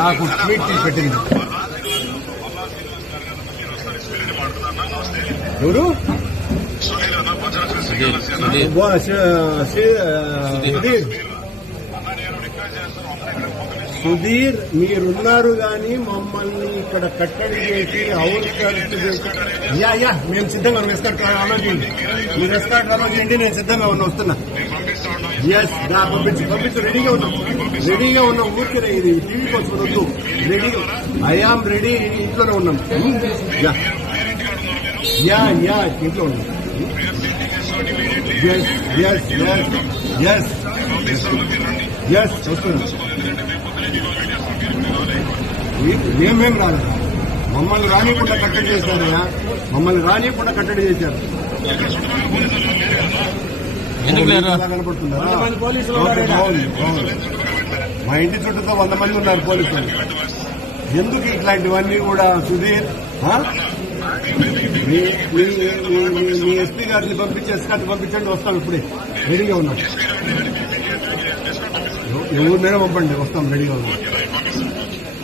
నాకు ట్వీట్ చేసి పెట్టింది. ఎవరు? సుధీర్, మీరున్నారు కానీ మమ్మల్ని ఇక్కడ కట్టడి చేసి అవుట్కట్స్ చేసి మేము సిద్ధంగా ఉన్నాం. ఎస్కాట్ అలౌట్ చేయండి, మీరు ఎస్కాట్ అలౌట్ చేయండి, నేను సిద్ధంగా వస్తున్నా. ఎస్, పంపించు. రెడీగా ఉన్నాం. ఊరికే ఇది టీవీకి వచ్చి రెడీ. I am ready. ఇంట్లోనే ఉన్నాం. ఇంట్లో ఉన్నాం. ఎస్ వస్తున్నాం. మేమేం రాలేదు. మమ్మల్ని రానియకుండా కట్టడి చేశారయ్యా. కనపడుతుందా? మా ఇంటి చుట్టూతో 100 మంది ఉన్నారు పోలీసులు. ఎందుకు ఇట్లాంటివన్నీ కూడా? సుధీర్, మీ ఎస్పీ గారిని పంపించండి. వస్తాం, ఇప్పుడే రెడీగా ఉన్నాం. ఎవరినైనా పంపండి, వస్తాం, రెడీగా ఉన్నాం.